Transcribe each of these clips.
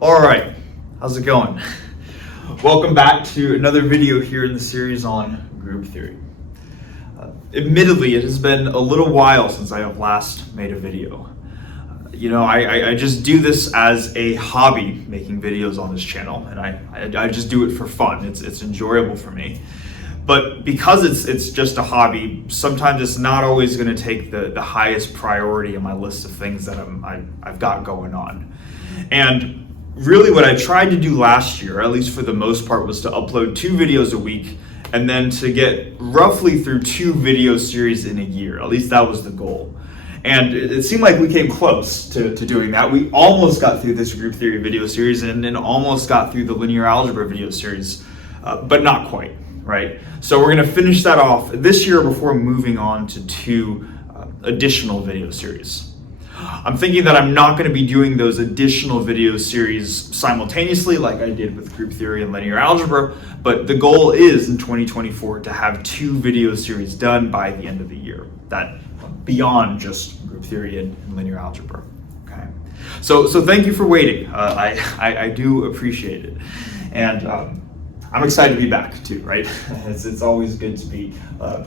All right, how's it going? Welcome back to another video here in the series on group theory. Admittedly, it has been a little while since I have last made a video. I just do this as a hobby, making videos on this channel, and I just do it for fun. It's enjoyable for me. But because it's just a hobby, sometimes it's not always going to take the highest priority on my list of things that I've got going on. And really what I tried to do last year, at least for the most part, was to upload 2 videos a week and then to get roughly through 2 video series in a year. At least that was the goal. And it seemed like we came close to doing that. We almost got through this group theory video series and almost got through the linear algebra video series, but not quite, right? So we're gonna finish that off this year before moving on to 2 additional video series. I'm thinking that I'm not going to be doing those additional video series simultaneously like I did with group theory and linear algebra, but the goal is in 2024 to have 2 video series done by the end of the year, that beyond just group theory and linear algebra. Okay, so thank you for waiting. I do appreciate it, and I'm excited to be back too, right? It's always good to be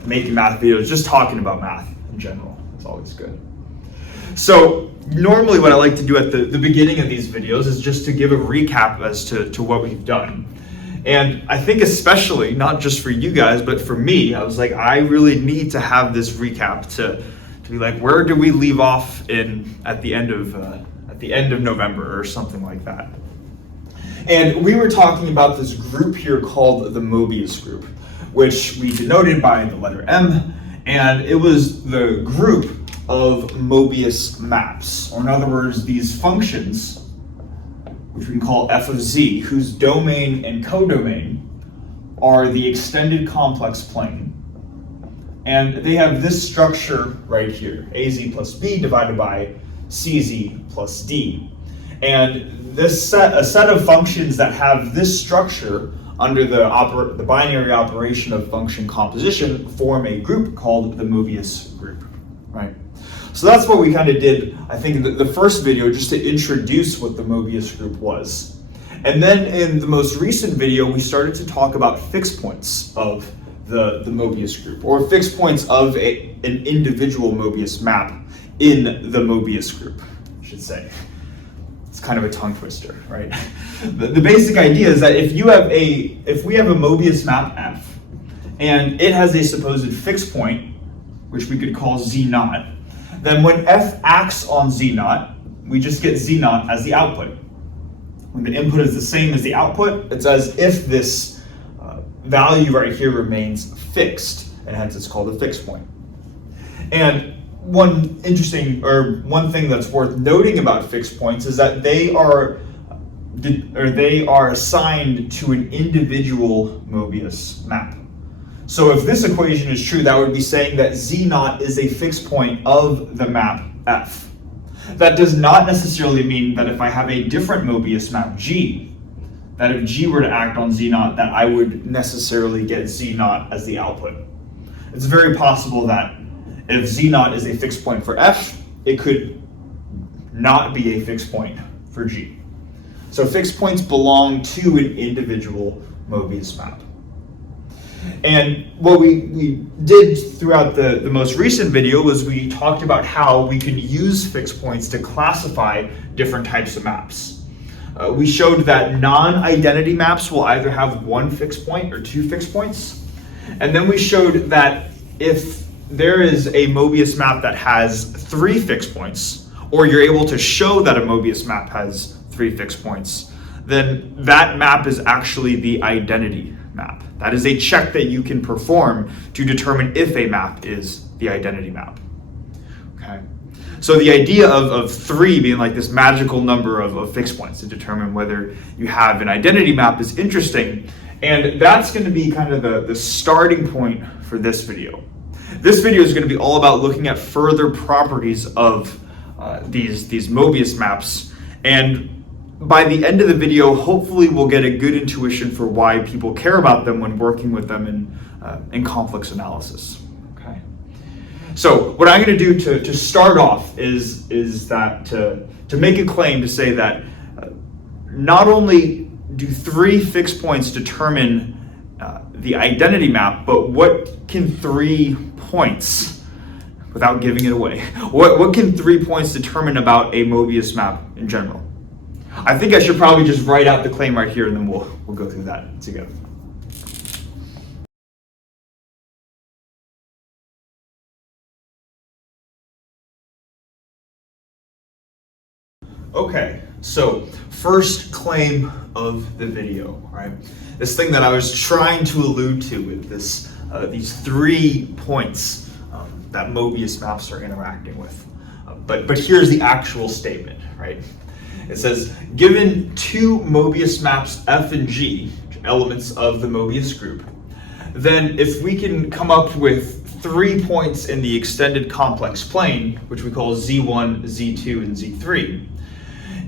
making math videos, just talking about math in general. It's always good. So normally what I like to do at the beginning of these videos is just to give a recap as to what we've done. And I think especially, not just for you guys, but for me, I was like, I really need to have this recap to be like, where do we leave off at the end of November or something like that. And we were talking about this group here called the Mobius group, which we denoted by the letter M, and it was the group of Mobius maps, or in other words, these functions, which we can call f of z, whose domain and codomain are the extended complex plane, and they have this structure right here, az plus b divided by cz plus d. And a set of functions that have this structure under the binary operation of function composition form a group called the Mobius group, right? So that's what we kind of did, I think, in the first video, just to introduce what the Mobius group was. And then in the most recent video, we started to talk about fixed points of the Mobius group, or fixed points of an individual Mobius map in the Mobius group, I should say. It's kind of a tongue twister, right? The basic idea is that if we have a Mobius map F, and it has a supposed fixed point, which we could call z naught, then when f acts on z naught, we just get z naught as the output. When the input is the same as the output, it's as if this value right here remains fixed, and hence it's called a fixed point. And one thing that's worth noting about fixed points is that they are assigned to an individual Mobius map. So if this equation is true, that would be saying that z naught is a fixed point of the map F. That does not necessarily mean that if I have a different Mobius map G, that if G were to act on z naught, that I would necessarily get z naught as the output. It's very possible that if z naught is a fixed point for F, it could not be a fixed point for G. So fixed points belong to an individual Mobius map. And what we did throughout the most recent video was we talked about how we can use fixed points to classify different types of maps. We showed that non-identity maps will either have 1 fixed point or 2 fixed points. And then we showed that if there is a Mobius map that has 3 fixed points, or you're able to show that a Mobius map has 3 fixed points, then that map is actually the identity map. That is a check that you can perform to determine if a map is the identity map. Okay. So the idea of 3 being like this magical number of fixed points to determine whether you have an identity map is interesting, and that's going to be kind of the starting point for this video. This video is going to be all about looking at further properties of these Mobius maps, and by the end of the video, hopefully we'll get a good intuition for why people care about them when working with them in complex analysis. Okay. So what I'm going to do to start off is that to make a claim to say that not only do 3 fixed points determine the identity map, but what can 3 points, without giving it away, what can 3 points determine about a Mobius map in general? I think I should probably just write out the claim right here, and then we'll go through that together. Okay, so first claim of the video, right? This thing that I was trying to allude to with this, these 3 points that Mobius maps are interacting with. But here's the actual statement, right? It says, given 2 Mobius maps F and G, elements of the Mobius group, then if we can come up with 3 points in the extended complex plane, which we call Z1, Z2, and Z3,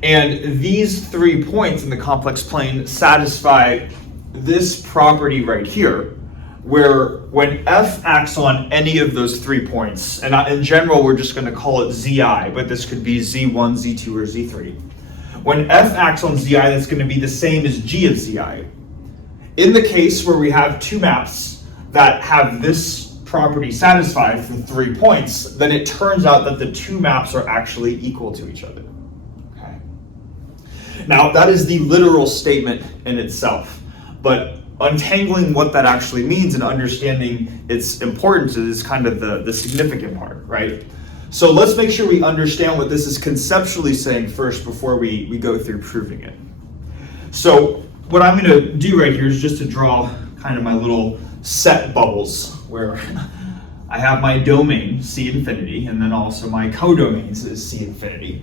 and these 3 points in the complex plane satisfy this property right here, where when F acts on any of those 3 points, and in general we're just going to call it Zi, but this could be Z1, Z2, or Z3. When F acts on Zi, that's going to be the same as G of Zi. In the case where we have 2 maps that have this property satisfied for 3 points, then it turns out that the 2 maps are actually equal to each other. Now, that is the literal statement in itself, but untangling what that actually means and understanding its importance is kind of the significant part, right? So let's make sure we understand what this is conceptually saying first before we go through proving it. So what I'm going to do right here is just to draw kind of my little set bubbles where I have my domain, C infinity, and then also my codomains is C infinity.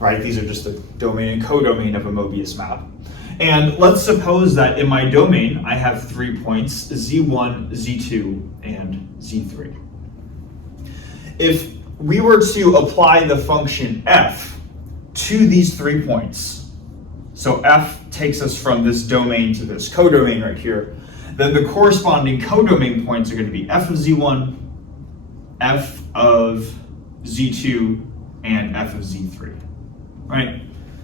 Right? These are just the domain and codomain of a Mobius map. And let's suppose that in my domain, I have 3 points, Z1, Z2, and Z3. If we were to apply the function f to these 3 points, so f takes us from this domain to this codomain right here, then the corresponding codomain points are going to be f of Z1, f of Z2, and f of Z3. Right?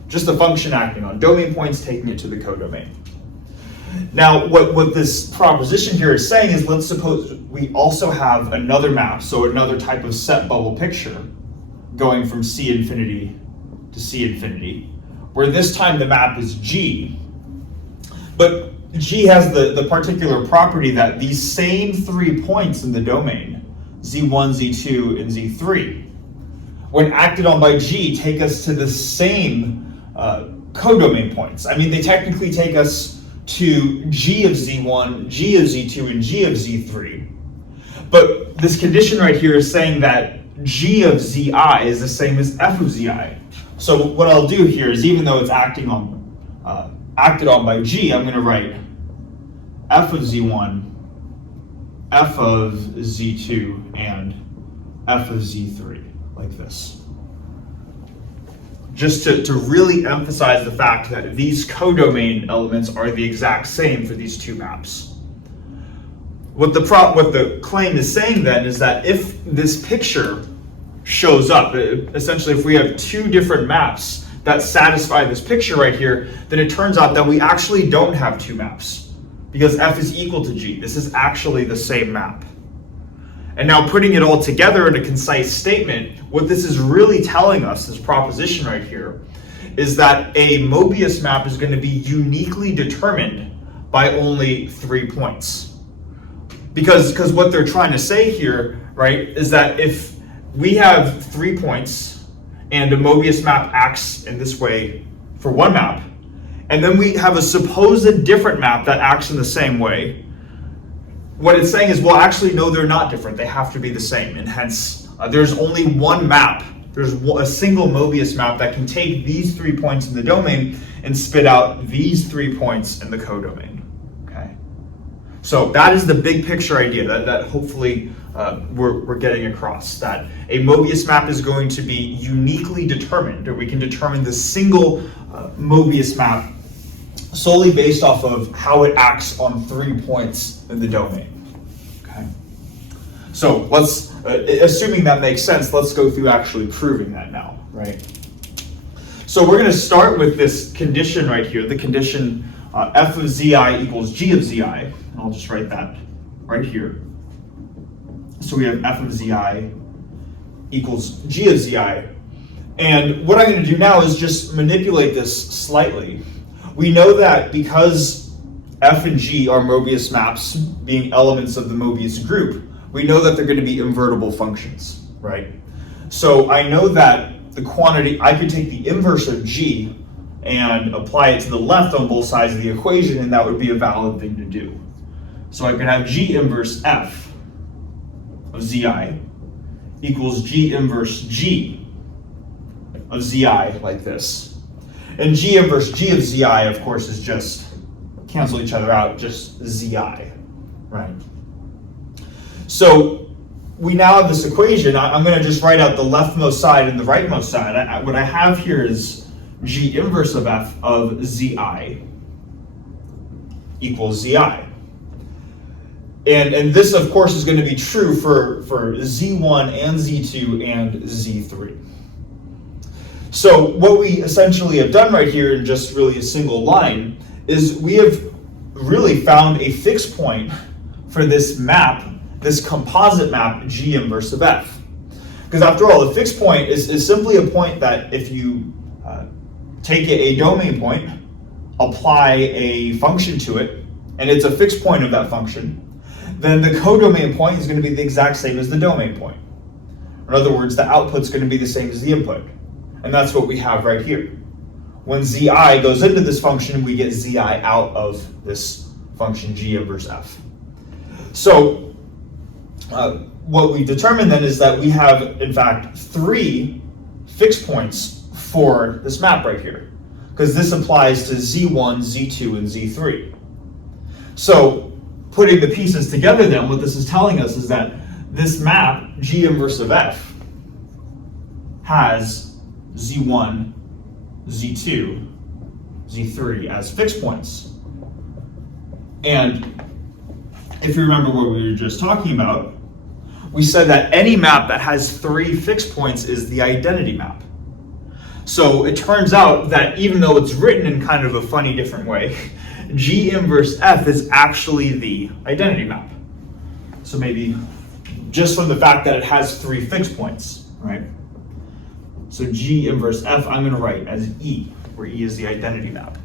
Just the function acting on domain points, taking it to the codomain. Now, what this proposition here is saying is, let's suppose we also have another map, so another type of set bubble picture going from C infinity to C infinity, where this time the map is G, but G has the particular property that these same 3 points in the domain, Z1, Z2, and Z3, when acted on by G, take us to the same codomain points. I mean, they technically take us to G of Z1, G of Z2, and G of Z3. But this condition right here is saying that G of Zi is the same as F of Zi. So what I'll do here is, even though it's acted on by G, I'm going to write F of Z1, F of Z2, and F of Z3. Like this. Just to really emphasize the fact that these codomain elements are the exact same for these 2 maps. What the claim is saying then is that if this picture shows up, essentially if we have 2 different maps that satisfy this picture right here, then it turns out that we actually don't have 2 maps because F is equal to G. This is actually the same map. And now putting it all together in a concise statement, what this is really telling us, this proposition right here, is that a Mobius map is going to be uniquely determined by only 3 points. Because what they're trying to say here, right, is that if we have 3 points and a Mobius map acts in this way for one map, and then we have a supposed different map that acts in the same way, what it's saying is, well, actually, no, they're not different. They have to be the same. And hence, there's only one map. There's a single Mobius map that can take these 3 points in the domain and spit out these 3 points in the codomain. Okay? So that is the big picture idea that hopefully we're getting across. That a Mobius map is going to be uniquely determined, or we can determine the single Mobius map solely based off of how it acts on 3 points in the domain. Okay. So assuming that makes sense, let's go through actually proving that now, right? So we're going to start with this condition right here, the condition f of zi equals g of zi. And I'll just write that right here. So we have f of zi equals g of zi. And what I'm going to do now is just manipulate this slightly. We know that because f and g are Mobius maps, being elements of the Mobius group, we know that they're going to be invertible functions, right? So I know that the quantity, I could take the inverse of g and apply it to the left on both sides of the equation, and that would be a valid thing to do. So I could have g inverse f of zi equals g inverse g of zi, like this. And g inverse g of zi, of course, is just cancel each other out, just zi, right? So we now have this equation. I'm going to just write out the leftmost side and the rightmost side. What I have here is g inverse of f of zi equals zi. And this, of course, is going to be true for z1 and z2 and z3. So what we essentially have done right here in just really a single line is we have really found a fixed point for this map, this composite map g inverse of f. Because after all, the fixed point is simply a point that if you take a domain point, apply a function to it, and it's a fixed point of that function, then the codomain point is going to be the exact same as the domain point. In other words, the output's going to be the same as the input. And that's what we have right here. When zi goes into this function, we get zi out of this function g inverse f. So what we determine then is that we have, in fact, 3 fixed points for this map right here, because this applies to z1, z2, and z3. So putting the pieces together then, what this is telling us is that this map, g inverse of f, has z1, z2, z3 as fixed points. And if you remember what we were just talking about, we said that any map that has 3 fixed points is the identity map. So it turns out that even though it's written in kind of a funny different way, g inverse f is actually the identity map. So maybe just from the fact that it has 3 fixed points, right? So g inverse f I'm going to write as E, where E is the identity map.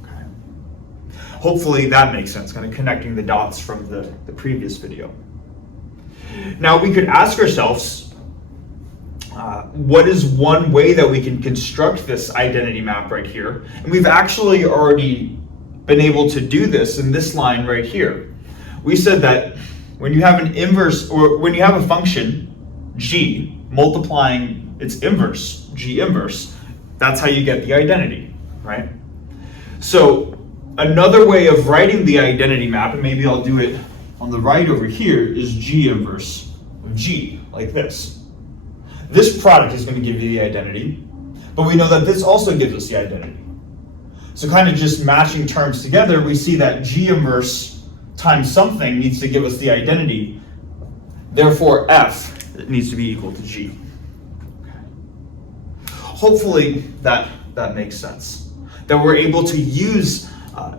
Okay. Hopefully that makes sense, kind of connecting the dots from the previous video. Now we could ask ourselves, what is one way that we can construct this identity map right here? And we've actually already been able to do this in this line right here. We said that when you have an inverse, or when you have a function, g, multiplying its inverse, g inverse, that's how you get the identity, right? So another way of writing the identity map, and maybe I'll do it on the right over here, is g inverse of g, like this. This product is going to give you the identity, but we know that this also gives us the identity. So kind of just matching terms together, we see that g inverse times something needs to give us the identity. Therefore, f needs to be equal to g. Okay. Hopefully that makes sense. That we're able to use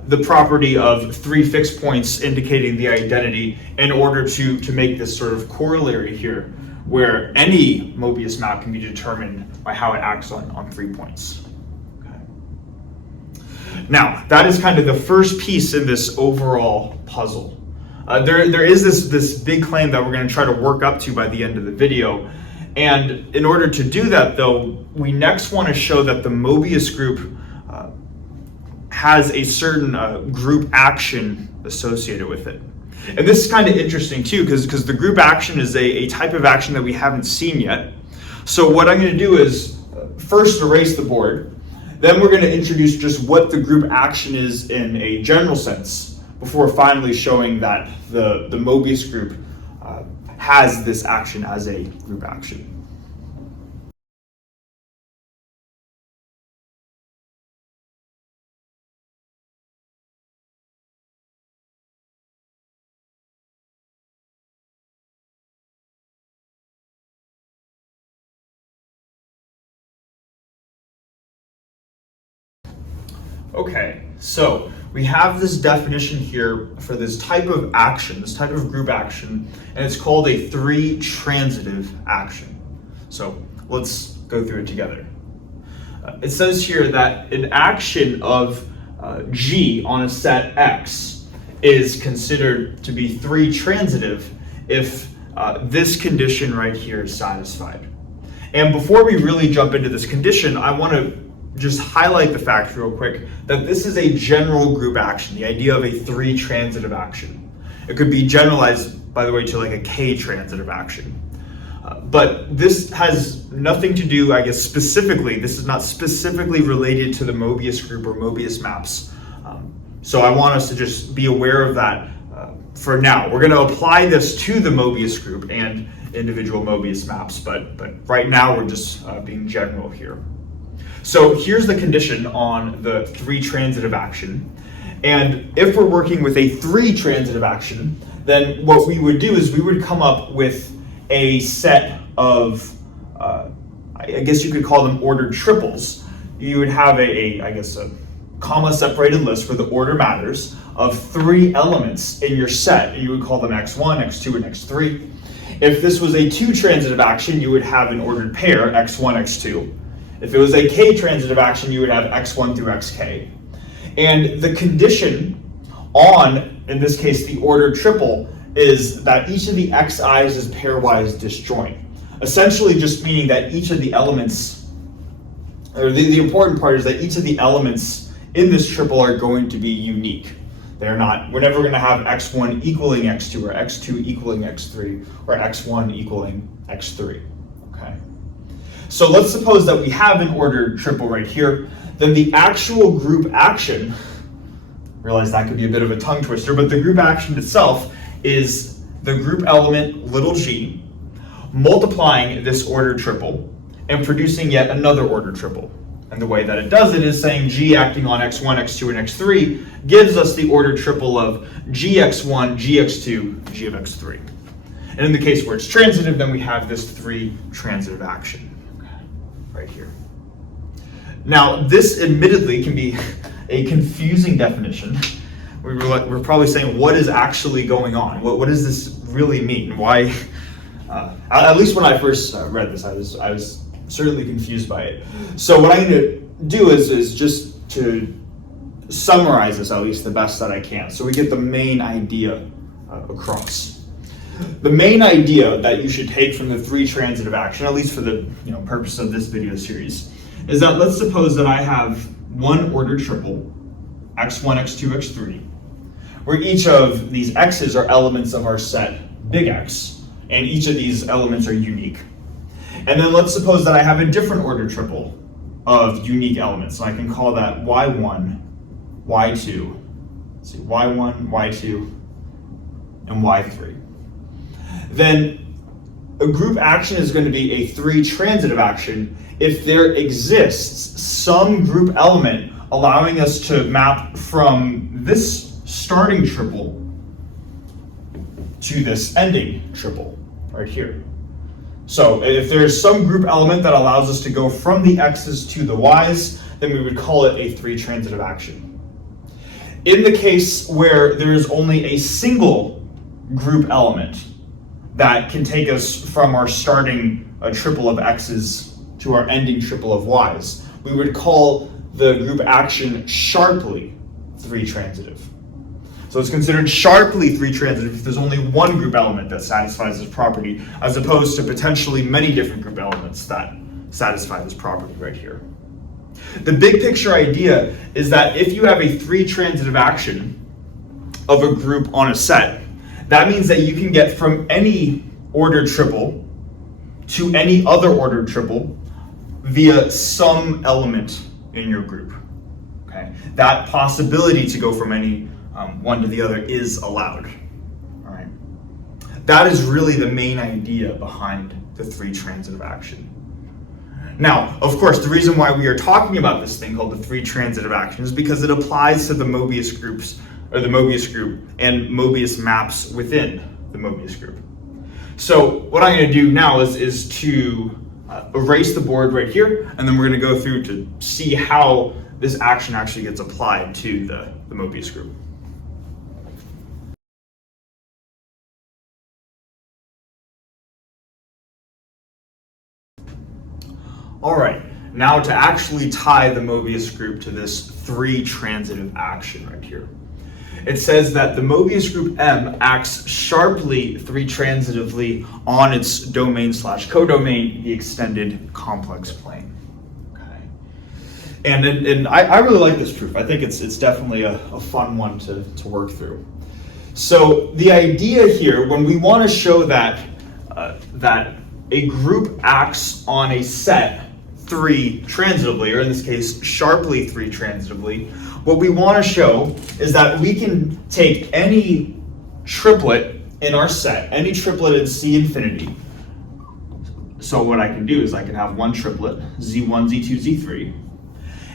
the property of 3 fixed points indicating the identity in order to make this sort of corollary here, where any Mobius map can be determined by how it acts on 3 points. Now, that is kind of the first piece in this overall puzzle. There is this big claim that we're going to try to work up to by the end of the video. And in order to do that, though, we next want to show that the Mobius group has a certain group action associated with it. And this is kind of interesting, too, because the group action is a type of action that we haven't seen yet. So what I'm going to do is first erase the board. Then we're going to introduce just what the group action is in a general sense before finally showing that the Mobius group has this action as a group action. Okay, so we have this definition here for this type of action, this type of group action, and it's called a three-transitive action. So let's go through it together. It says here that an action of G on a set X is considered to be three-transitive if this condition right here is satisfied. And before we really jump into this condition, I want to just highlight the fact real quick that this is a general group action, the idea of a three-transitive action. It could be generalized, by the way, to like a K-transitive action. But this has nothing to do, I guess, specifically, this is not specifically related to the Mobius group or Mobius maps. So I want us to just be aware of that for now. We're going to apply this to the Mobius group and individual Mobius maps, but right now we're just being general here. So here's the condition on the three-transitive action. And if we're working with a three-transitive action, then what we would do is we would come up with a set of, I guess you could call them ordered triples. You would have a comma-separated list where the order matters of three elements in your set, and you would call them x1, x2, and x3. If this was a two-transitive action, you would have an ordered pair, x1, x2. If it was a K-transitive action, you would have x1 through xk. And the condition on, in this case, the ordered triple, is that each of the xi's is pairwise disjoint. Essentially just meaning that each of the elements, or the important part is that each of the elements in this triple are going to be unique. We're never going to have x1 equaling x2 or x2 equaling x3 or x1 equaling x3. Okay. So let's suppose that we have an ordered triple right here. Then the actual group action, realize that could be a bit of a tongue twister, but the group action itself is the group element little g multiplying this ordered triple and producing yet another ordered triple. And the way that it does it is saying G acting on x1, x2, and x3 gives us the ordered triple of gx1, gx2, g of x3. And in the case where it's transitive, then we have this three-transitive action right here. Now, this admittedly can be a confusing definition. We're probably saying, what is actually going on? What does this really mean? Why? At least when I first read this, I was certainly confused by it. So what I'm going to do is just to summarize this at least the best that I can, so we get the main idea across. The main idea that you should take from the three-transitive action, at least for the purpose of this video series, is that let's suppose that I have one ordered triple, x1, x2, x3, where each of these x's are elements of our set big X, and each of these elements are unique. And then let's suppose that I have a different ordered triple of unique elements. So I can call that y1, y2, y1, y2, and y3. Then a group action is going to be a three-transitive action if there exists some group element allowing us to map from this starting triple to this ending triple right here. So if there's some group element that allows us to go from the x's to the y's, then we would call it a three-transitive action. In the case where there is only a single group element that can take us from our starting triple of x's to our ending triple of y's, we would call the group action sharply three-transitive. So it's considered sharply three-transitive if there's only one group element that satisfies this property, as opposed to potentially many different group elements that satisfy this property right here. The big picture idea is that if you have a three-transitive action of a group on a set, that means that you can get from any ordered triple to any other ordered triple via some element in your group. Okay? That possibility to go from any one to the other is allowed. All right. That is really the main idea behind the three-transitive action. Now, of course, the reason why we are talking about this thing called the three-transitive action is because it applies to the Mobius groups, or the Mobius group, and Mobius maps within the Mobius group. So what I'm going to do now is to erase the board right here, and then we're going to go through to see how this action actually gets applied to the Mobius group. All right, now to actually tie the Mobius group to this 3 transitive action right here. It says that the Mobius group M acts sharply 3 transitively on its domain/codomain, the extended complex plane. Okay, and I really like this proof. I think it's definitely a fun one to work through. So the idea here, when we want to show that that a group acts on a set 3 transitively, or in this case, sharply 3 transitively, what we want to show is that we can take any triplet in our set, any triplet in C infinity. So what I can do is I can have one triplet, Z1, Z2, Z3,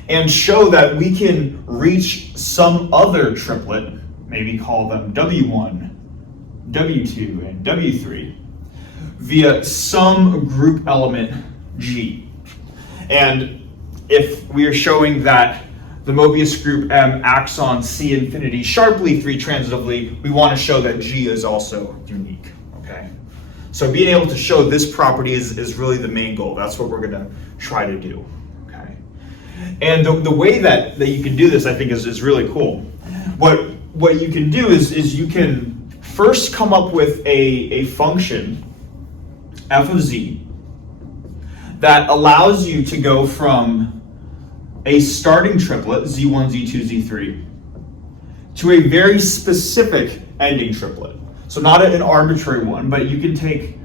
and show that we can reach some other triplet, maybe call them W1, W2, and W3, via some group element G. And if we are showing that the Mobius group M acts on C infinity sharply 3 transitively, we want to show that G is also unique, okay? So being able to show this property is really the main goal. That's what we're going to try to do, okay? And the way that you can do this, I think, is really cool. What you can do is you can first come up with a function, f of z, that allows you to go from a starting triplet, Z1, Z2, Z3, to a very specific ending triplet. So not an arbitrary one, but you can take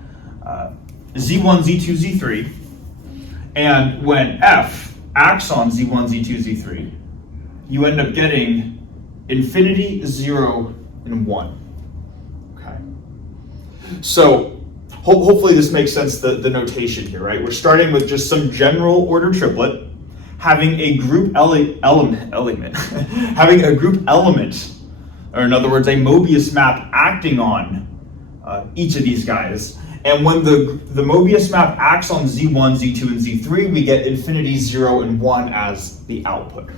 Z1, Z2, Z3, and when F acts on Z1, Z2, Z3, you end up getting infinity, 0, and 1. Okay. So hopefully this makes sense, the notation here, right? We're starting with just some general order triplet, having a group element, having a group element, or in other words, a Mobius map acting on each of these guys. And when the Mobius map acts on Z1, Z2, and Z3, we get infinity, 0, and 1 as the output.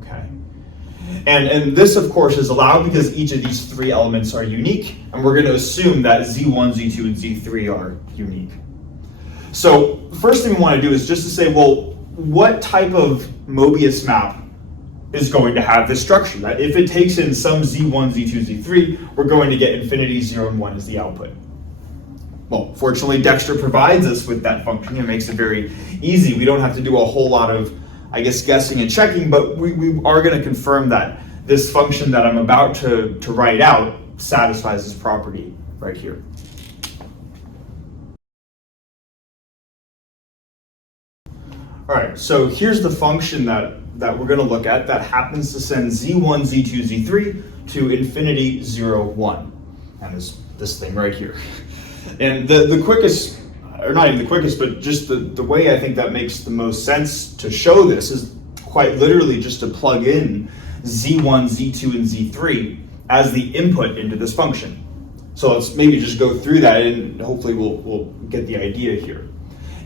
Okay. And this, of course, is allowed because each of these 3 elements are unique, and we're going to assume that Z1, Z2, and Z3 are unique. So the first thing we want to do is just to say, well, what type of Mobius map is going to have this structure? That if it takes in some Z1, Z2, Z3, we're going to get infinity, 0, and 1 as the output. Well, fortunately, Dexter provides us with that function. It makes it very easy. We don't have to do a whole lot of, I guess, guessing and checking, but we are going to confirm that this function that I'm about to write out satisfies this property right here. All right, so here's the function that we're going to look at that happens to send Z1, Z2, Z3 to infinity, 0, 1. And this thing right here. And the quickest, or not even the quickest, but just the way I think that makes the most sense to show this is quite literally just to plug in Z1, Z2, and Z3 as the input into this function. So let's maybe just go through that and hopefully we'll get the idea here.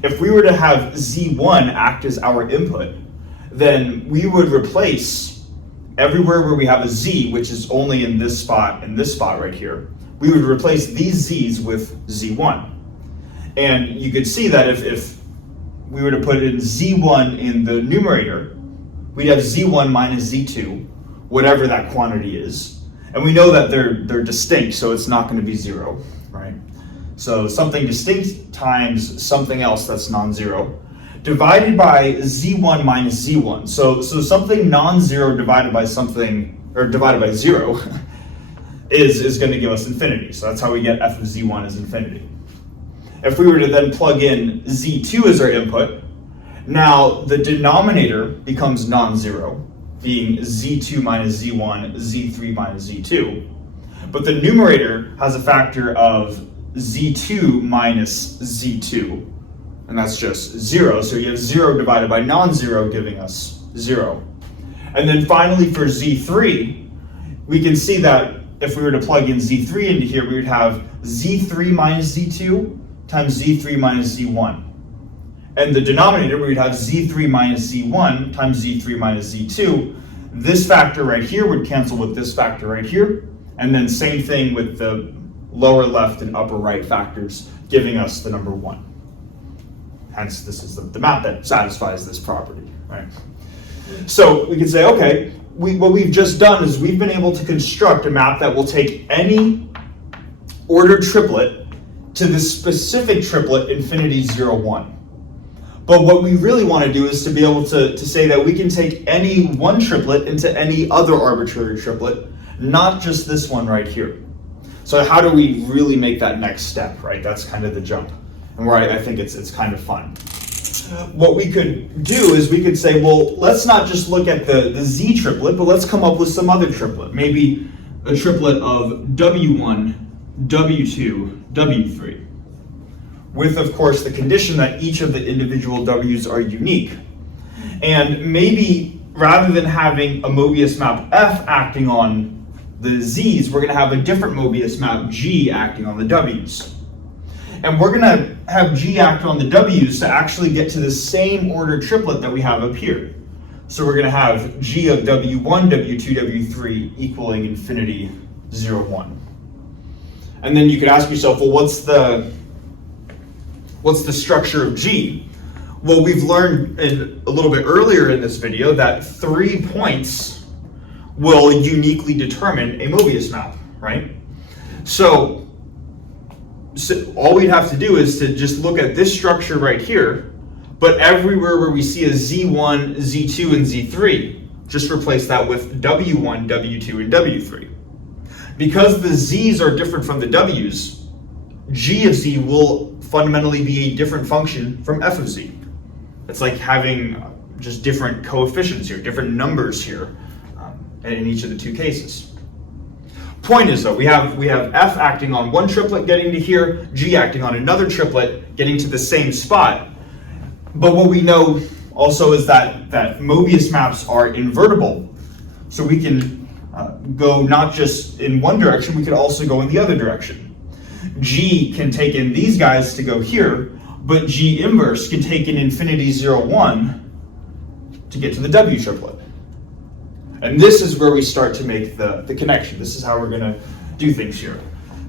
If we were to have Z1 act as our input, then we would replace everywhere where we have a Z, which is only in this spot right here, we would replace these Z's with Z1. And you could see that if we were to put in Z1 in the numerator, we'd have Z1 minus Z2, whatever that quantity is. And we know that they're distinct, so it's not going to be 0, right? So something distinct times something else that's non-zero, divided by Z1 minus Z1. So something non-zero divided by something, or divided by 0, is going to give us infinity. So that's how we get f of Z1 is infinity. If we were to then plug in Z2 as our input, now the denominator becomes non-zero, being Z2 minus Z1, Z3 minus Z2. But the numerator has a factor of Z2 minus Z2, and that's just 0. So you have 0 divided by non-zero giving us 0. And then finally for Z3, we can see that if we were to plug in Z3 into here, we would have Z3 minus Z2 times Z3 minus Z1. and the denominator, where we'd have z3 minus z1 times z3 minus z2, this factor right here would cancel with this factor right here, and then same thing with the lower left and upper right factors, giving us the number 1. Hence, this is the map that satisfies this property, right? So we could say, okay, what we've just done is we've been able to construct a map that will take any ordered triplet to the specific triplet infinity 0, 1. But what we really want to do is to be able to say that we can take any one triplet into any other arbitrary triplet, not just this one right here. So how do we really make that next step, right? That's kind of the jump, and where I think it's kind of fun. What we could do is we could say, well, let's not just look at the Z triplet, but let's come up with some other triplet. Maybe a triplet of W1, W2, W3. With, of course, the condition that each of the individual W's are unique. And maybe rather than having a Mobius map F acting on the Z's, we're going to have a different Mobius map G acting on the W's. And we're going to have G act on the W's to actually get to the same ordered triplet that we have up here. So we're going to have G of W1, W2, W3 equaling infinity 0, 1. And then you could ask yourself, well, what's the structure of G? Well, we've learned a little bit earlier in this video that 3 points will uniquely determine a Mobius map, right? So all we'd have to do is to just look at this structure right here, but everywhere where we see a Z1, Z2, and Z3, just replace that with W1, W2, and W3. Because the Z's are different from the W's, G of Z will fundamentally be a different function from F of Z. It's like having just different coefficients here, different numbers here, in each of the two cases. Point is, though, we have F acting on one triplet getting to here, G acting on another triplet getting to the same spot. But what we know also is that Mobius maps are invertible. So we can go not just in one direction, we could also go in the other direction. G can take in these guys to go here, but G inverse can take in infinity 0, 1 to get to the W triplet. And this is where we start to make the connection. This is how we're going to do things here.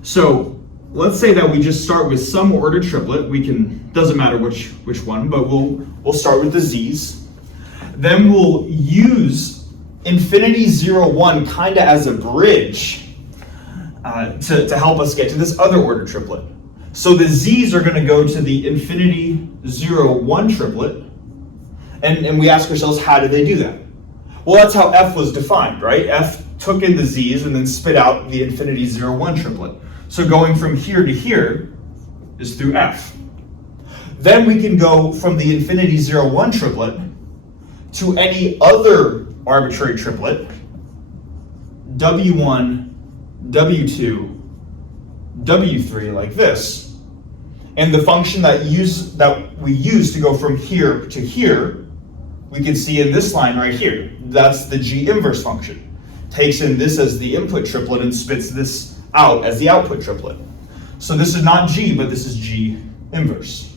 So let's say that we just start with some ordered triplet. We can, doesn't matter which one, but we'll start with the Z's. Then we'll use infinity 0, 1 kind of as a bridge to help us get to this other ordered triplet. So the Z's are going to go to the infinity 0, 1 triplet. And we ask ourselves, how do they do that? Well, that's how F was defined, right? F took in the Z's and then spit out the infinity 0, 1 triplet. So going from here to here is through F. Then we can go from the infinity 0, 1 triplet to any other arbitrary triplet, W1, W2, W3, like this. And the function that we use to go from here to here, we can see in this line right here. That's the G inverse function. Takes in this as the input triplet and spits this out as the output triplet. So this is not G, but this is G inverse,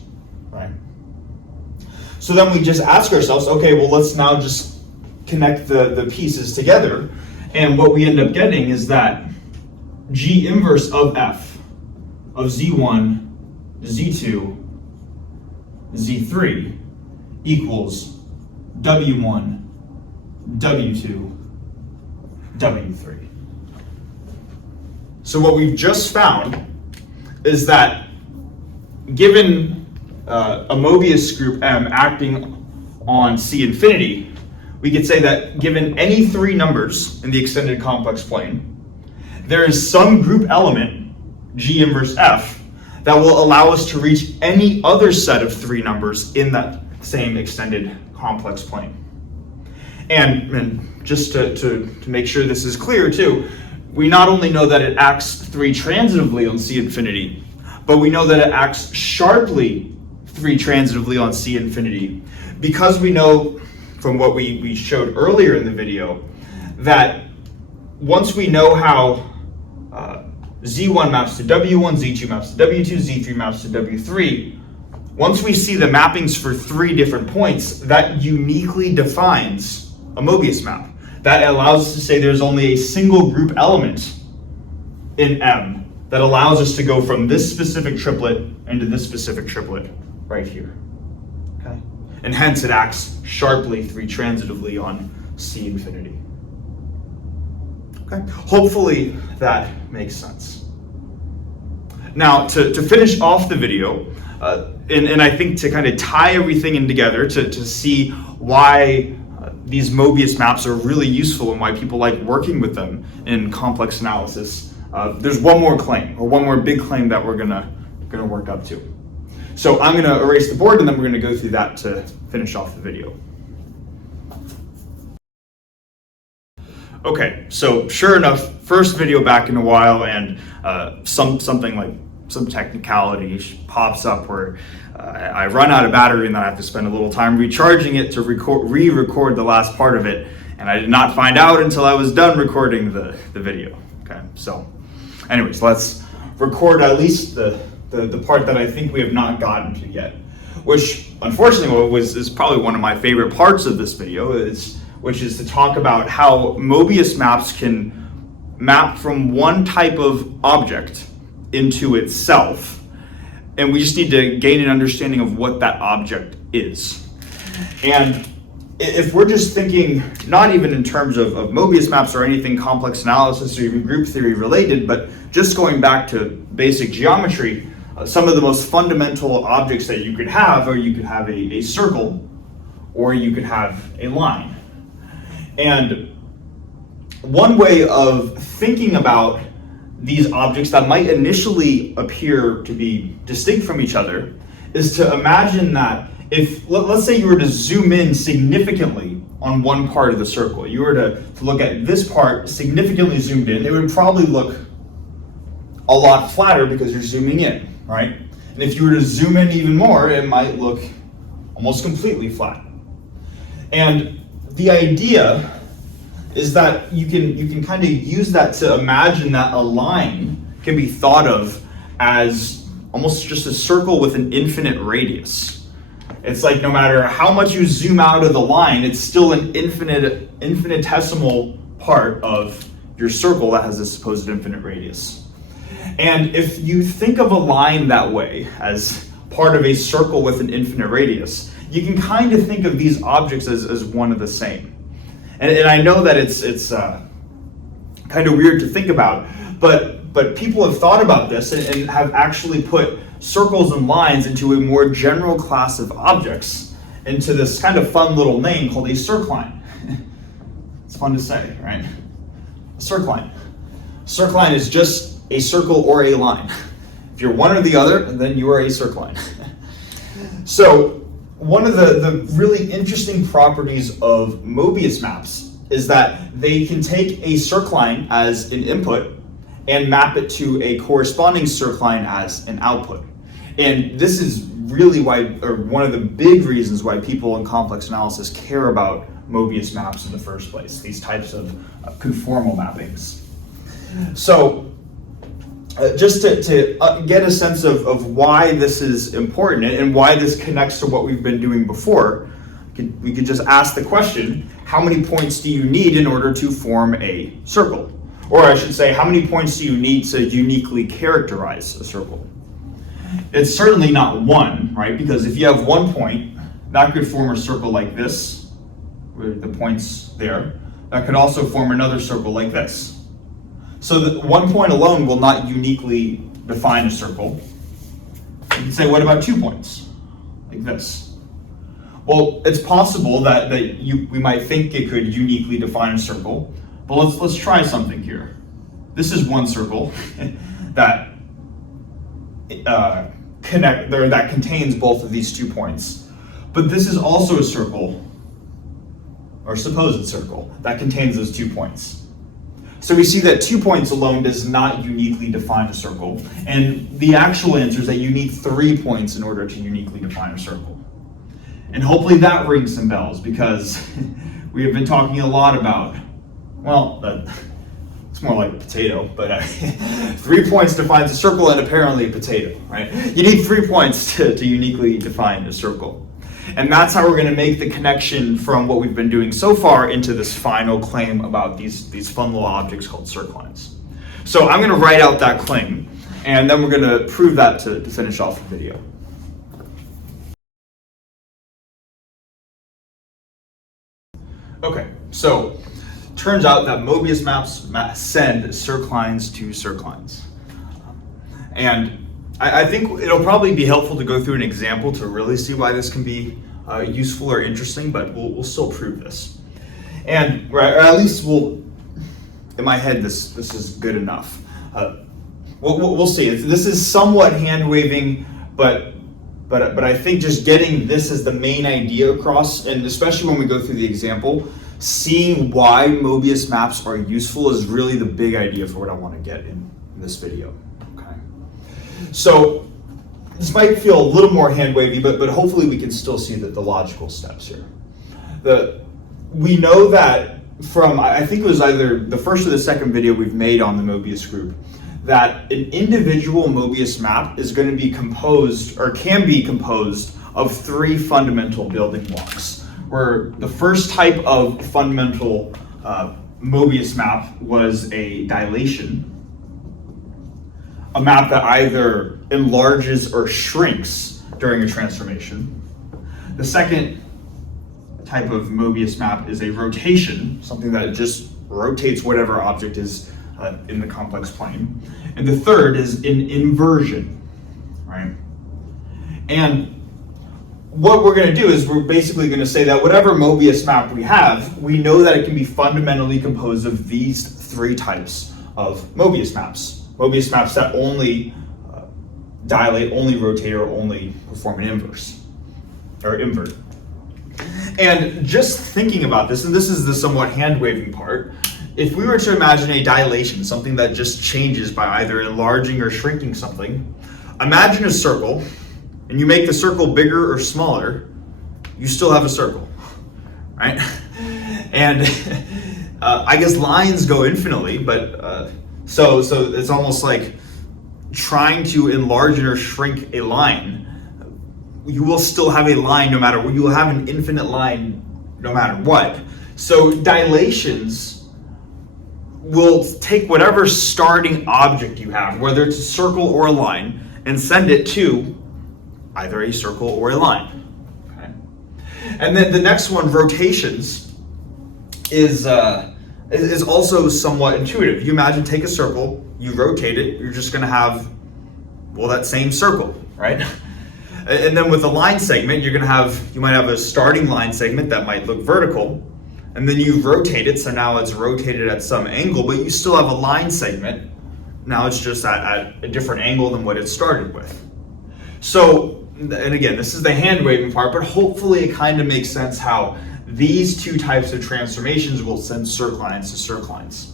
right? So then we just ask ourselves, okay, well, let's now just connect the pieces together. And what we end up getting is that G inverse of F of Z1, Z2, Z3 equals W1, W2, W3. So what we've just found is that given a Mobius group M acting on C infinity, we could say that given any 3 numbers in the extended complex plane, there is some group element, G inverse F, that will allow us to reach any other set of 3 numbers in that same extended complex plane. And just to make sure this is clear too, we not only know that it acts 3 transitively on C infinity, but we know that it acts sharply 3 transitively on C infinity, because we know from what we showed earlier in the video that once we know how Z1 maps to W1, Z2 maps to W2, Z3 maps to W3, once we see the mappings for 3 different points, that uniquely defines a Mobius map. That allows us to say there's only a single group element in M that allows us to go from this specific triplet into this specific triplet right here. Okay? And hence it acts sharply 3-transitively on C infinity. Okay? Hopefully that makes sense. Now, to finish off the video, and I think to kind of tie everything in together to see why these Mobius maps are really useful and why people like working with them in complex analysis, there's one more claim, or one more big claim that we're gonna work up to. So I'm gonna erase the board and then we're gonna go through that to finish off the video. Okay, so sure enough, first video back in a while, and something like some technicality pops up where I run out of battery and then I have to spend a little time recharging it to re-record the last part of it, and I did not find out until I was done recording the video. Okay, so anyways, let's record at least the part that I think we have not gotten to yet, which unfortunately is probably one of my favorite parts of this video, which is to talk about how Mobius maps can map from one type of object into itself, and we just need to gain an understanding of what that object is. And if we're just thinking, not even in terms of Mobius maps or anything complex analysis or even group theory related, but just going back to basic geometry, some of the most fundamental objects that you could have are you could have a circle, or you could have a line. And one way of thinking about these objects that might initially appear to be distinct from each other is to imagine that if, let's say you were to zoom in significantly on one part of the circle, you were to look at this part significantly zoomed in, it would probably look a lot flatter because you're zooming in, right? And if you were to zoom in even more, it might look almost completely flat. And the idea is that you can kind of use that to imagine that a line can be thought of as almost just a circle with an infinite radius. It's like no matter how much you zoom out of the line, it's still an infinitesimal part of your circle that has this supposed infinite radius. And if you think of a line that way, as part of a circle with an infinite radius, you can kind of think of these objects as one of the same. And I know that it's kind of weird to think about, but people have thought about this and have actually put circles and lines into a more general class of objects, into this kind of fun little name called a circline. It's fun to say, right? A circline. Circline is just a circle or a line. If you're one or the other, then you are a circline. So one of the really interesting properties of Mobius maps is that they can take a circline as an input and map it to a corresponding circline as an output. And this is really why, or one of the big reasons why people in complex analysis care about Mobius maps in the first place, these types of conformal mappings. So just to get a sense of why this is important and why this connects to what we've been doing before, we could just ask the question, how many points do you need in order to form a circle? Or I should say, how many points do you need to uniquely characterize a circle? It's certainly not one, right? Because if you have 1 point, that could form a circle like this, with the points there. That could also form another circle like this. So that 1 point alone will not uniquely define a circle. You can say, what about 2 points? Like this. Well, it's possible that we might think it could uniquely define a circle, but let's try something here. This is one circle that that contains both of these 2 points. But this is also a circle, or supposed circle, that contains those 2 points. So we see that 2 points alone does not uniquely define a circle, and the actual answer is that you need 3 points in order to uniquely define a circle. And hopefully that rings some bells, because we have been talking a lot about, well, It's more like a potato, but 3 points defines a circle and apparently a potato, right? You need 3 points to uniquely define a circle. And that's how we're going to make the connection from what we've been doing so far into this final claim about these fun little objects called circlines. So I'm going to write out that claim, and then we're going to prove that to finish off the video. Okay, so turns out that Mobius maps send circlines to circlines. And I think it'll probably be helpful to go through an example to really see why this can be useful or interesting, but we'll still prove this. And, or at least in my head, this is good enough. We'll see. This is somewhat hand-waving, but I think just getting this as the main idea across, and especially when we go through the example, seeing why Mobius maps are useful is really the big idea for what I want to get in this video. Okay. So this might feel a little more hand-wavy, but hopefully we can still see the logical steps here. We know that from, I think it was either the first or the second video we've made on the Mobius group, that an individual Mobius map is going to be composed, or can be composed, of 3 fundamental building blocks. Where the first type of fundamental Mobius map was a dilation, a map that either enlarges or shrinks during a transformation. The second type of Mobius map is a rotation, something that just rotates whatever object is in the complex plane. And the third is an inversion, right? And what we're going to do is we're basically going to say that whatever Mobius map we have, we know that it can be fundamentally composed of these 3 types of Mobius maps. Mobius maps that only dilate, only rotate, or only perform an inverse, or invert. And just thinking about this, and this is the somewhat hand-waving part, if we were to imagine a dilation, something that just changes by either enlarging or shrinking something, imagine a circle, and you make the circle bigger or smaller, you still have a circle, right? And I guess lines go infinitely, but so it's almost like trying to enlarge or shrink a line. You will still have a line no matter what. You will have an infinite line no matter what. So dilations will take whatever starting object you have, whether it's a circle or a line, and send it to either a circle or a line. Okay. And then the next one, rotations, is also somewhat intuitive. You imagine, take a circle, you rotate it, you're just going to have, well, that same circle, right? And then with a line segment, you might have a starting line segment that might look vertical, and then you rotate it, so now it's rotated at some angle, but you still have a line segment. Now it's just at a different angle than what it started with. So, and again, this is the hand-waving part, but hopefully it kind of makes sense how these 2 types of transformations will send circlines to circlines.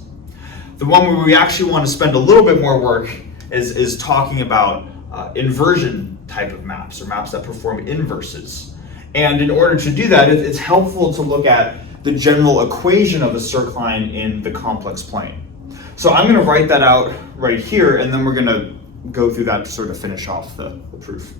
The one where we actually want to spend a little bit more work is talking about inversion type of maps, or maps that perform inverses. And in order to do that, it's helpful to look at the general equation of a circline in the complex plane. So I'm going to write that out right here, and then we're going to go through that to sort of finish off the proof.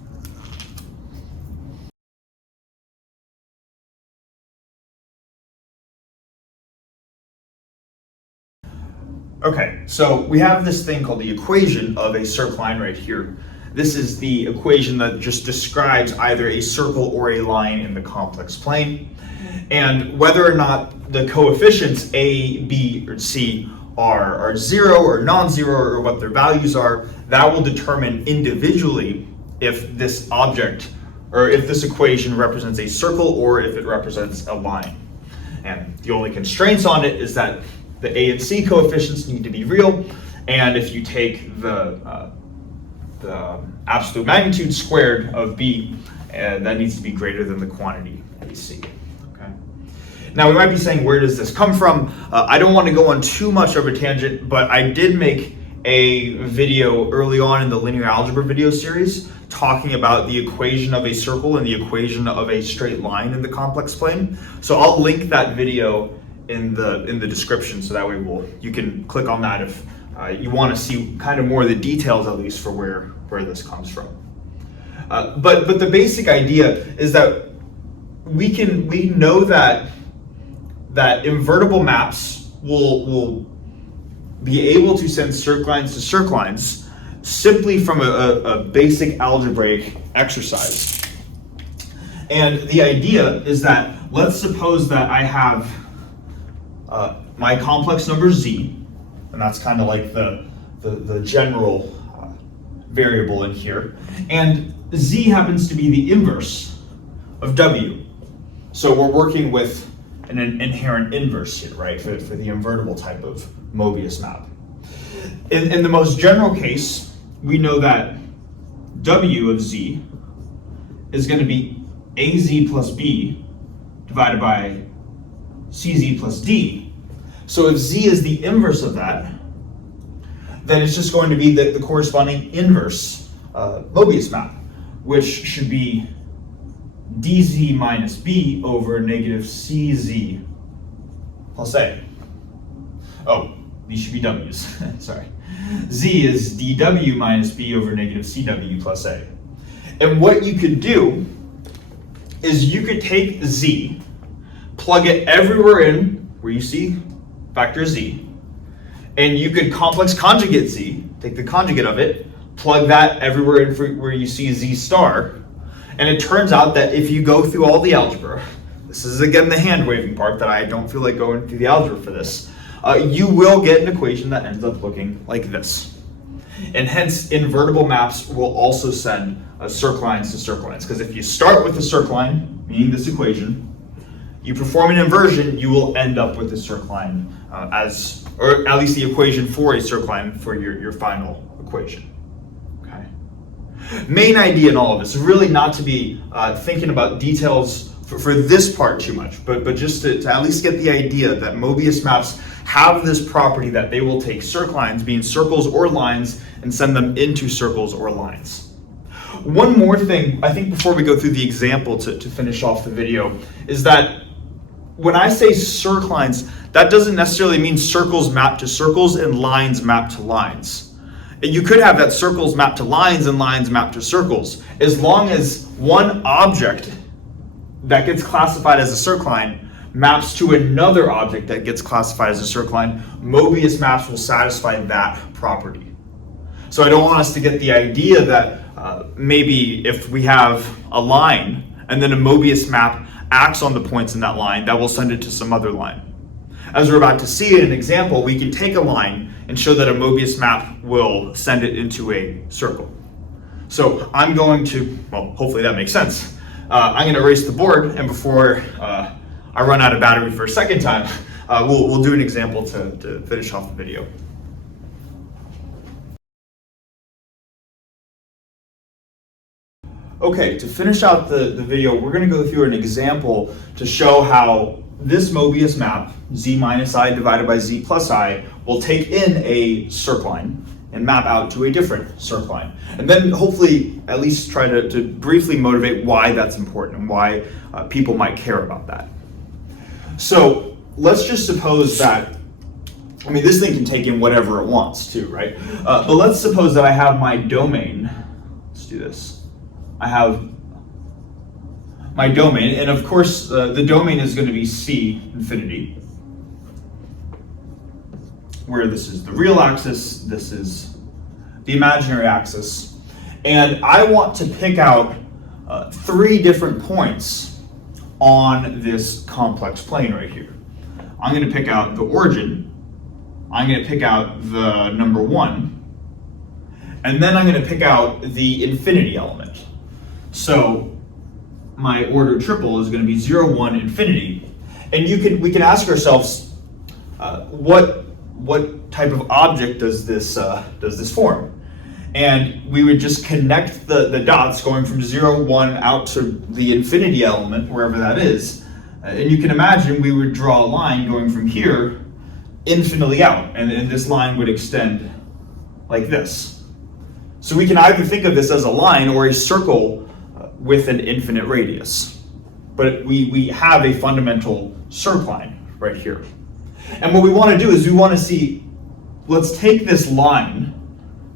Okay, so we have this thing called the equation of a circline right here. This is the equation that just describes either a circle or a line in the complex plane. And whether or not the coefficients A, B, or C are 0 or non-zero, or what their values are, that will determine individually if this object, or if this equation represents a circle or if it represents a line. And the only constraints on it is that the A and C coefficients need to be real, and if you take the absolute magnitude squared of B, that needs to be greater than the quantity AC. Okay. Now we might be saying, where does this come from? I don't want to go on too much of a tangent, but I did make a video early on in the linear algebra video series talking about the equation of a circle and the equation of a straight line in the complex plane. So I'll link that video in the description, so that way you can click on that if you want to see kind of more of the details, at least for where this comes from. But the basic idea is that we know that invertible maps will be able to send circlines to circlines simply from a basic algebraic exercise. And the idea is that, let's suppose that I have my complex number z, and that's kind of like the general variable in here, and z happens to be the inverse of w. So we're working with an inherent inverse here, right, for the invertible type of Mobius map. In the most general case, we know that w of z is going to be az plus b divided by cz plus d. So if z is the inverse of that, then it's just going to be the corresponding inverse Mobius map, which should be dz minus b over negative cz plus a. Oh, these should be w's, sorry. Z is dw minus b over negative cw plus a. And what you could do is you could take z, plug it everywhere in where you see factor z, and you could complex conjugate z, take the conjugate of it, plug that everywhere in where you see z star, and it turns out that if you go through all the algebra, this is again the hand waving part that I don't feel like going through the algebra for this, you will get an equation that ends up looking like this. And hence, invertible maps will also send circlines to circlines, because if you start with a circline, meaning this equation, you perform an inversion, you will end up with a circline or at least the equation for a circline for your final equation. Okay. Main idea in all of this is really not to be thinking about details for this part too much, but just to at least get the idea that Mobius maps have this property that they will take circlines, being circles or lines, and send them into circles or lines. One more thing, I think, before we go through the example to finish off the video, is that when I say circlines, that doesn't necessarily mean circles map to circles and lines map to lines. You could have that circles map to lines and lines map to circles, as long as one object that gets classified as a circline maps to another object that gets classified as a circline. Mobius maps will satisfy that property. So I don't want us to get the idea that maybe if we have a line and then a Mobius map acts on the points in that line, that will send it to some other line. As we're about to see in an example, we can take a line and show that a Mobius map will send it into a circle. So I'm going to, well, hopefully that makes sense. I'm going to erase the board, and before I run out of battery for a second time, we'll do an example to finish off the video. Okay, to finish out the video, we're going to go through an example to show how this Mobius map, z minus I divided by z plus I, will take in a circline and map out to a different circline. And then hopefully at least try to briefly motivate why that's important and why people might care about that. So let's just suppose that, I mean, this thing can take in whatever it wants too, right? But let's suppose that I have my domain. Let's do this. I have my domain, and of course the domain is going to be C infinity, where this is the real axis, this is the imaginary axis, and I want to pick out 3 different points on this complex plane right here. I'm going to pick out the origin, I'm going to pick out the number 1, and then I'm going to pick out the infinity element. So my order triple is going to be 0, 1, infinity. And we can ask ourselves, what type of object does this form? And we would just connect the dots going from 0, 1 out to the infinity element, wherever that is. And you can imagine we would draw a line going from here infinitely out, and this line would extend like this. So we can either think of this as a line or a circle with an infinite radius. But we have a fundamental circline right here. And what we want to do is we want to see, let's take this line,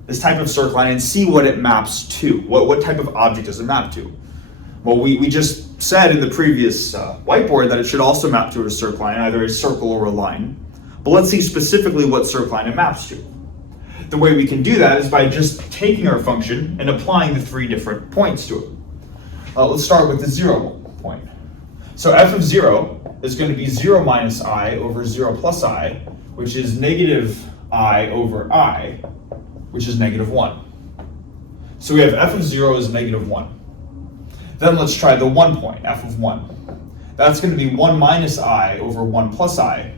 this type of circline, and see what it maps to. What type of object does it map to? Well, we just said in the previous whiteboard that it should also map to a circline, either a circle or a line. But let's see specifically what circline it maps to. The way we can do that is by just taking our function and applying the 3 different points to it. Let's start with the 0 point. So f of 0 is going to be 0 minus I over 0 plus I, which is negative I over I, which is negative 1. So we have f of 0 is negative 1. Then let's try the 1 point, f of 1. That's going to be 1 minus I over 1 plus I.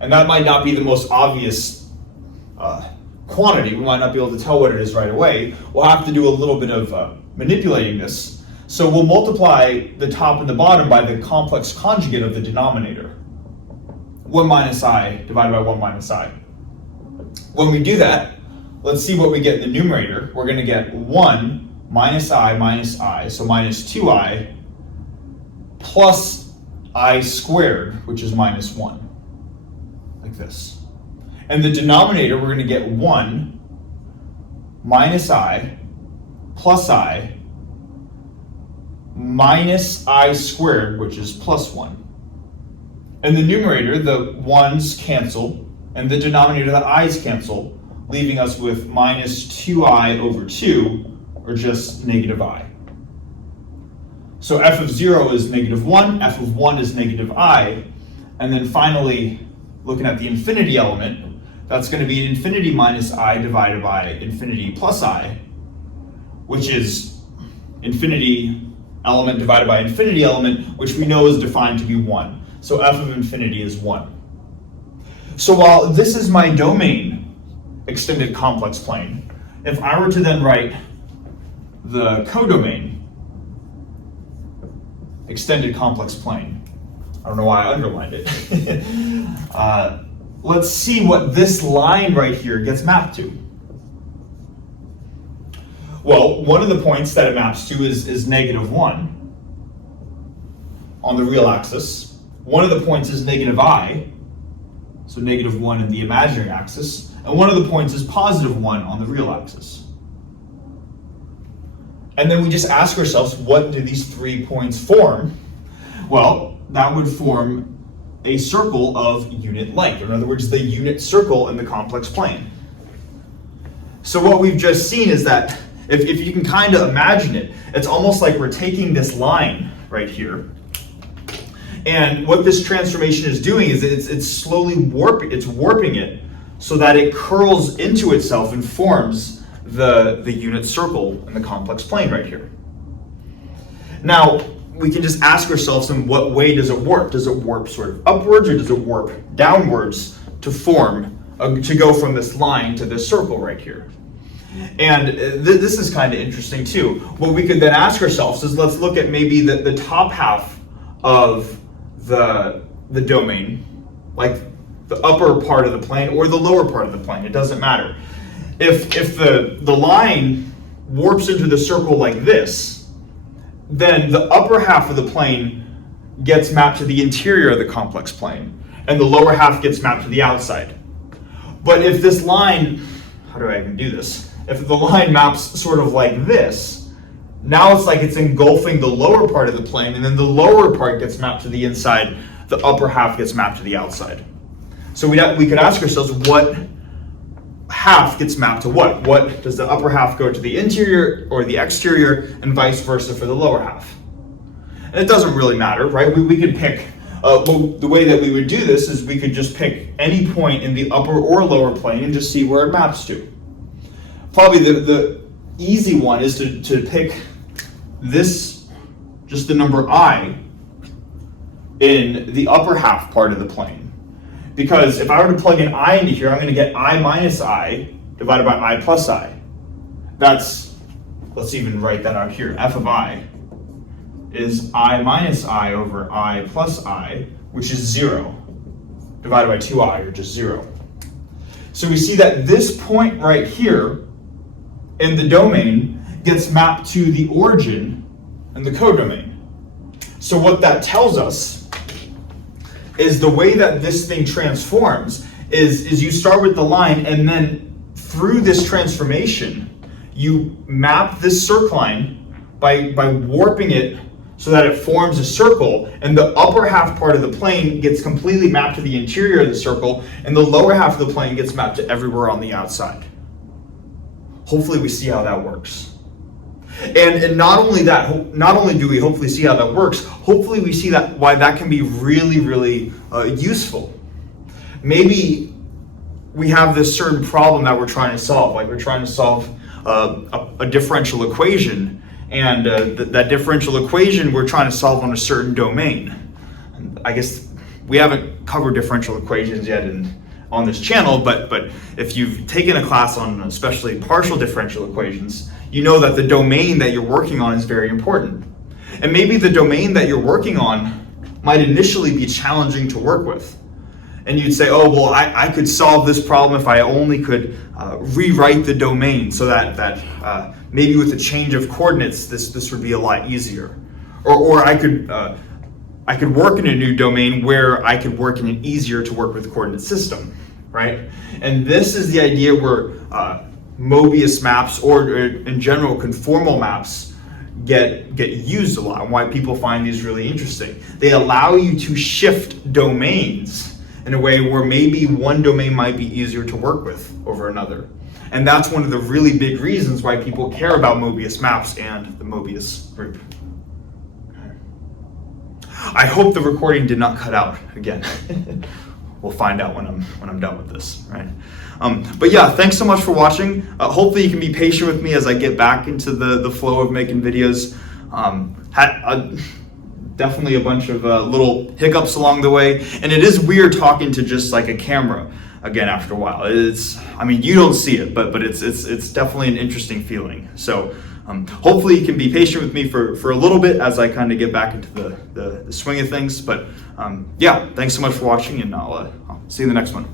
And that might not be the most obvious quantity. We might not be able to tell what it is right away. We'll have to do a little bit of manipulating this. So we'll multiply the top and the bottom by the complex conjugate of the denominator. 1 minus I divided by 1 minus I. When we do that, let's see what we get in the numerator. We're going to get 1 minus I, so minus 2I, plus I squared, which is minus 1, like this. And the denominator, we're going to get 1 minus I plus I minus I squared, which is plus 1. And the numerator, the 1's cancel, and the denominator, the i's cancel, leaving us with minus 2I over 2, or just negative I. So f of 0 is negative 1, f of 1 is negative I, and then finally, looking at the infinity element, that's going to be infinity minus I divided by infinity plus I, which is infinity element divided by infinity element, which we know is defined to be 1. So f of infinity is 1. So while this is my domain extended complex plane, if I were to then write the codomain extended complex plane, I don't know why I underlined it. Let's see what this line right here gets mapped to. Well, one of the points that it maps to is negative 1 on the real axis. One of the points is negative I, so negative 1 in the imaginary axis. And one of the points is positive 1 on the real axis. And then we just ask ourselves, what do these 3 points form? Well, that would form a circle of unit length, or in other words, the unit circle in the complex plane. So what we've just seen is that, if you can kind of imagine it, it's almost like we're taking this line right here, and what this transformation is doing is it's slowly warping it so that it curls into itself and forms the unit circle in the complex plane right here. Now, we can just ask ourselves, in what way does it warp? Does it warp sort of upwards, or does it warp downwards to form, to go from this line to this circle right here? And this is kind of interesting too. What we could then ask ourselves is, let's look at maybe the top half of the domain, like the upper part of the plane or the lower part of the plane, it doesn't matter. If the line warps into the circle like this, then the upper half of the plane gets mapped to the interior of the complex plane, and the lower half gets mapped to the outside. But if this line, how do I even do this? If the line maps sort of like this, now it's like it's engulfing the lower part of the plane, and then the lower part gets mapped to the inside, the upper half gets mapped to the outside. So we could ask ourselves, what half gets mapped to what? What does the upper half go to the interior or the exterior, and vice versa for the lower half? And it doesn't really matter, right? We could pick, the way that we would do this is we could just pick any point in the upper or lower plane and just see where it maps to. Probably the easy one is to pick this, just the number I, in the upper half part of the plane. Because if I were to plug in I into here, I'm going to get I minus I divided by I plus I. That's, let's even write that out here. F of I is I minus I over I plus I, which is 0, divided by 2I, or just 0. So we see that this point right here in the domain gets mapped to the origin and the codomain. So what that tells us is the way that this thing transforms is you start with the line, and then through this transformation, you map this circline by warping it so that it forms a circle, and the upper half part of the plane gets completely mapped to the interior of the circle, and the lower half of the plane gets mapped to everywhere on the outside. Hopefully we see how that works. And not only that, not only do we hopefully see how that works, hopefully we see that why that can be really, really useful. Maybe we have this certain problem that we're trying to solve, like we're trying to solve a differential equation, and that differential equation we're trying to solve on a certain domain. I guess we haven't covered differential equations yet on this channel, but if you've taken a class on especially partial differential equations, you know that the domain that you're working on is very important. And maybe the domain that you're working on might initially be challenging to work with. And you'd say, oh, well, I could solve this problem if I only could rewrite the domain so that maybe with a change of coordinates, this would be a lot easier. Or I could work in a new domain where I could work in an easier to work with coordinate system, right? And this is the idea where Mobius maps, or in general conformal maps, get used a lot, and why people find these really interesting. They allow you to shift domains in a way where maybe one domain might be easier to work with over another. And that's one of the really big reasons why people care about Mobius maps and the Mobius group. I hope the recording did not cut out again. We'll find out when I'm done with this, right? But yeah, thanks so much for watching. Hopefully you can be patient with me as I get back into the flow of making videos. Definitely a bunch of little hiccups along the way, and it is weird talking to just like a camera again after a while. I mean, you don't see it, but it's definitely an interesting feeling. So hopefully you can be patient with me for a little bit as I kind of get back into the swing of things. But yeah, thanks so much for watching, and I'll see you in the next one.